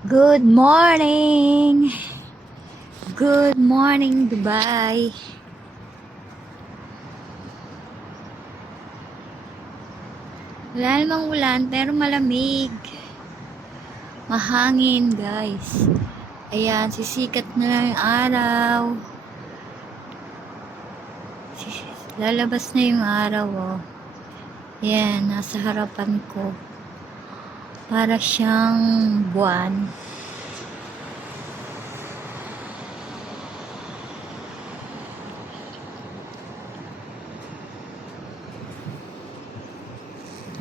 Good morning! Good morning, Dubai! Wala namang ulan, pero malamig. Mahangin, guys. Ayan, sisikat na lang yung araw. Lalabas na yung araw, oh. Ayan, nasa harapan ko. Para siyang buwan.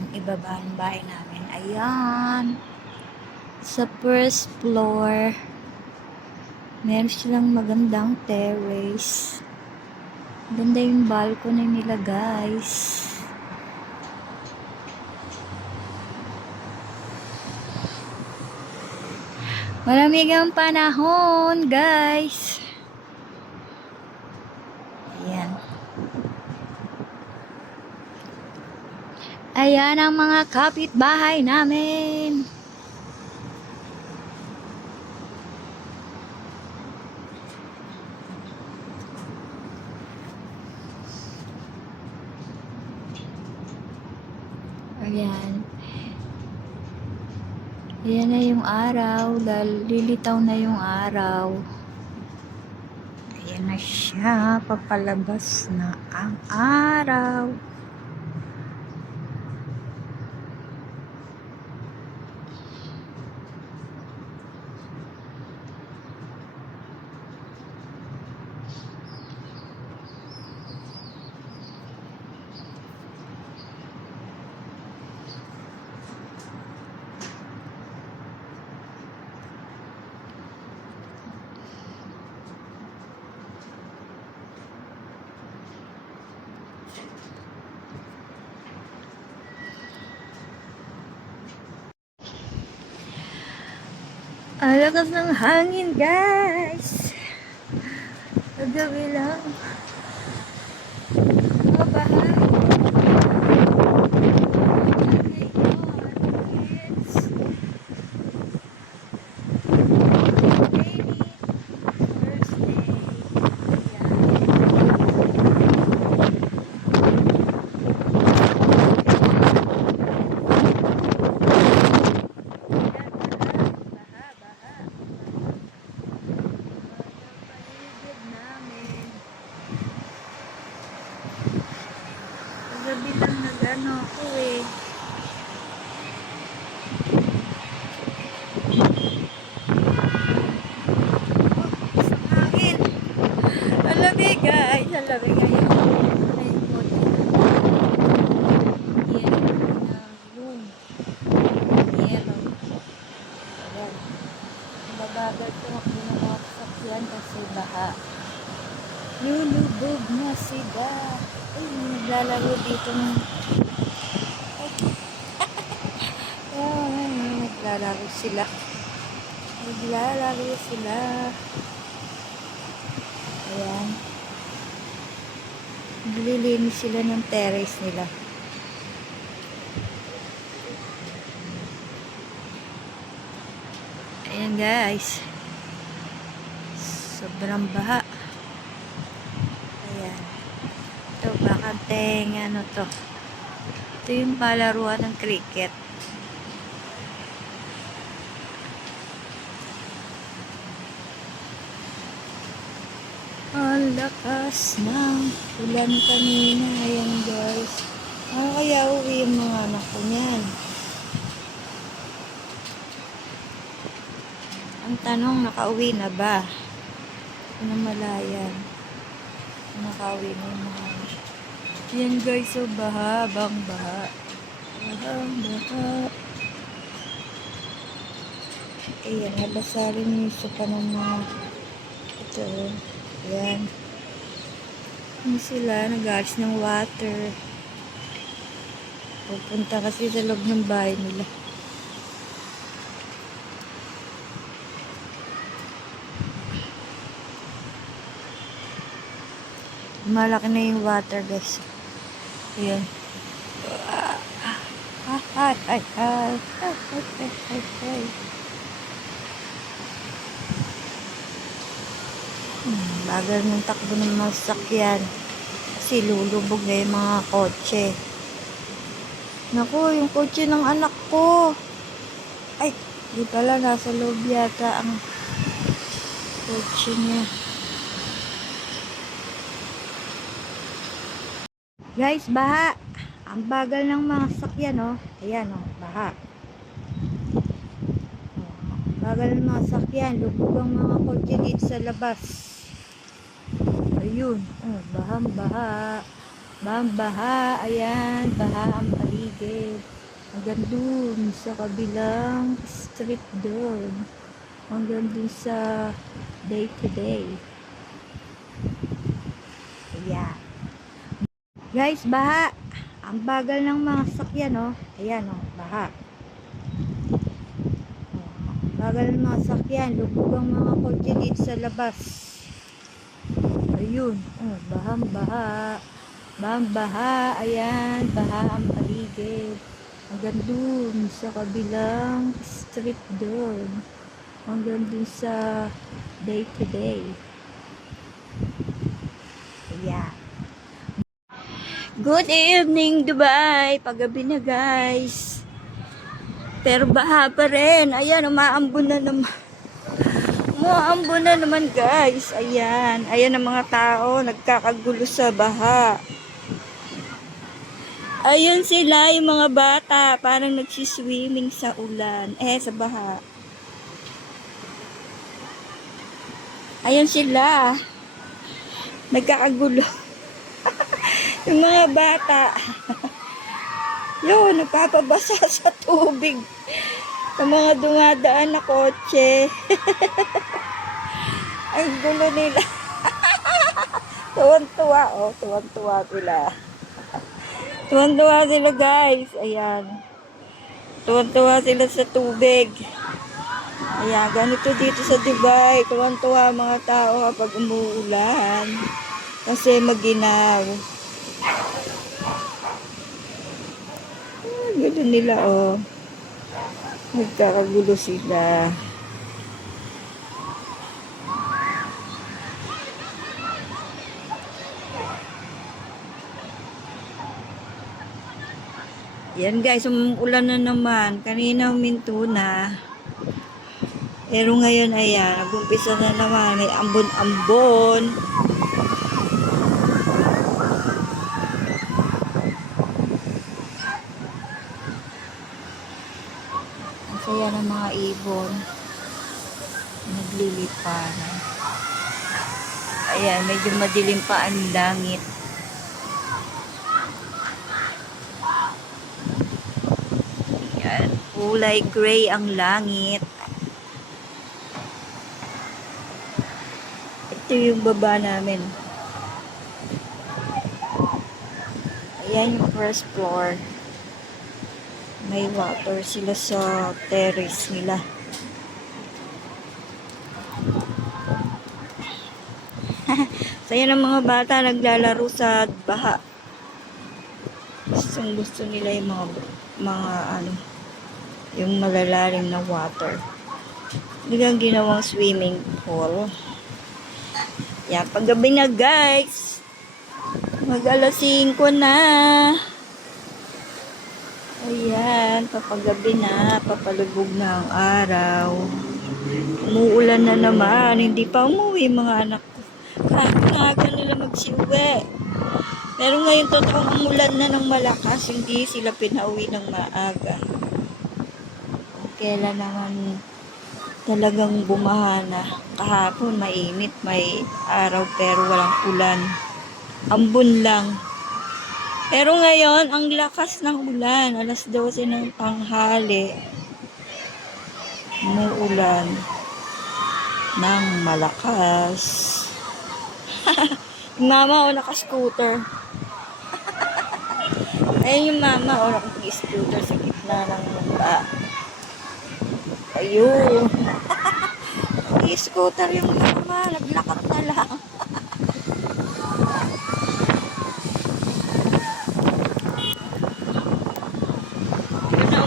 Ibaba ang bahay namin. Ayan. Sa first floor, meron silang magandang terrace. Ganda yung balcony nila, guys. Malamig ang panahon, guys. Ayan. Ayan ang mga kapitbahay namin. Ayan. Ayan na yung araw. Lilitaw na yung araw. Ayan na siya. Papalabas na ang araw. Ang lakas ng hangin, guys. Kagabi lang. Mabaha. Gabi lang nag-ano ako eh. Isang hangin. Alamig, guys. Alamig ngayon. Ay, kotse na. Yan. Room. Yellow. Ayan. Mabagal tumakbo ng mga sasakyan kasi baha. Lulubog na sila. Ay, naglalaro dito ng... Ay, naglalaro sila. Naglalaro sila. Ayan. Naglilinis sila ng terrace nila. Ayan, guys. Sobrang baha. Ayan. Ito, bakanteng ano to. Ito yung palaruan ng cricket. Ang lakas ng ulan kanina. Ayan, guys. Kaya uwi yung mga anak ko niyan. Ang tanong, nakauwi na ba? Ano malayan? Nakauwi na yung mga anak. Ayan, guys. So, baha. Bang baha. Bahang baha. Ayan, nabasa rin yung sopa ng mga ito. Ayan. Ano sila, nag-aalis ng water. Pupunta kasi sa loob ng bahay nila. Malaki na yung water, guys. Ayan. Ay. Bagal ng takbo ng mga sasakyan. Kasi lulubog na yung mga kotse. Naku, yung kotse ng anak ko. Ay, di pala, nasa loob yata ang kotse niya. Guys, baha. Ang bagal ng mga sasakyan, oh. Ayan, oh, baha. Bagal ng mga sasakyan. Lubog ang mga kotse dito sa labas. Ayun, oh, bahang-baha. Bahang-baha. Ayan, baha ang paligid. Hanggang dun sa kabilang street doon. Hanggang dun sa day-to-day. Ayan. Guys, baha. Ang bagal ng mga sasakyan, oh. Ayan, oh, baha. Bagal ng mga sasakyan. Lubog ang mga kotse dito sa labas. Ayun, oh, bahang-baha. Bahang-baha. Ayan, baha ang paligid. Hanggang dun sa kabilang street doon. Hanggang dun sa day-to-day. Ayan. Good evening, Dubai. Paggabi na, guys. Pero baha pa rin. Ayan, umaambon na naman. Umaambon na naman, guys. Ayan. Ayan ang mga tao. Nagkakagulo sa baha. Ayun sila, yung mga bata. Parang nagsiswimming sa ulan. Sa baha. Ayun sila. Nagkakagulo. Yung mga bata. Yun, nagpapabasa sa tubig. Sa mga dumadaan na kotse. Ang gulo nila. Tuwan-tuwa, oh. Tuwan-tuwa sila. Tuwan-tuwa sila, guys. Ayan. Tuwan-tuwa sila sa tubig. Ayan, ganito dito sa Dubai. Tuwan-tuwa mga tao kapag umuulan. Kasi maginaw. Gulo nila, oh. Nagkakagulo sila. Yan, guys, umuulan na naman. Kanina huminto na. Pero ngayon, ayan, nag-umpisa na naman. May ambon-ambon. Ang saya ng mga ibon. Nagliliparan. Ayan, medyo madilim pa ang langit. Ayan, kulay gray ang langit. Ito yung baba namin. Ayan yung first floor. May water sila sa terrace nila. Saya ng mga bata naglalaro sa baha. Gusto nila yung mga ano, yung malalalim na water. Biglang ginawang swimming pool. Yan, paggabi na, guys. Mag-alas 5 na. Ayan, papagabi na, papalubog na ang araw. Umuulan na naman, hindi pa umuwi mga anak ko. Kahit nila magsiuwi. Pero ngayon totoong umulan na ng malakas, hindi sila pinauwi ng maaga. Kailan naman talagang bumaha na. Kahapon mainit, may araw pero walang ulan. Ambon lang. Pero ngayon, ang lakas ng ulan. Alas 12 ng tanghali. Umuulan ng malakas. Yung mama o naka-scooter. Ayun yung mama o naka-scooter sa gitna ng lupa. Ayun. Naka-scooter yung mama. Naglakat na lang.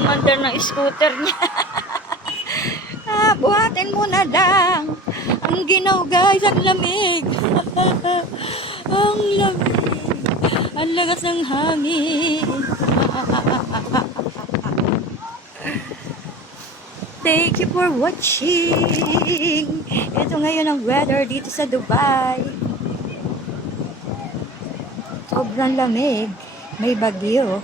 Umandar ng scooter niya. Buhatin mo na lang ang Ang ginaw guys, ang lamig. Ang lamig. Ang lakas ng hangin. Thank you for watching. Ito ngayon ang weather dito sa Dubai. Sobrang lamig. May bagyo.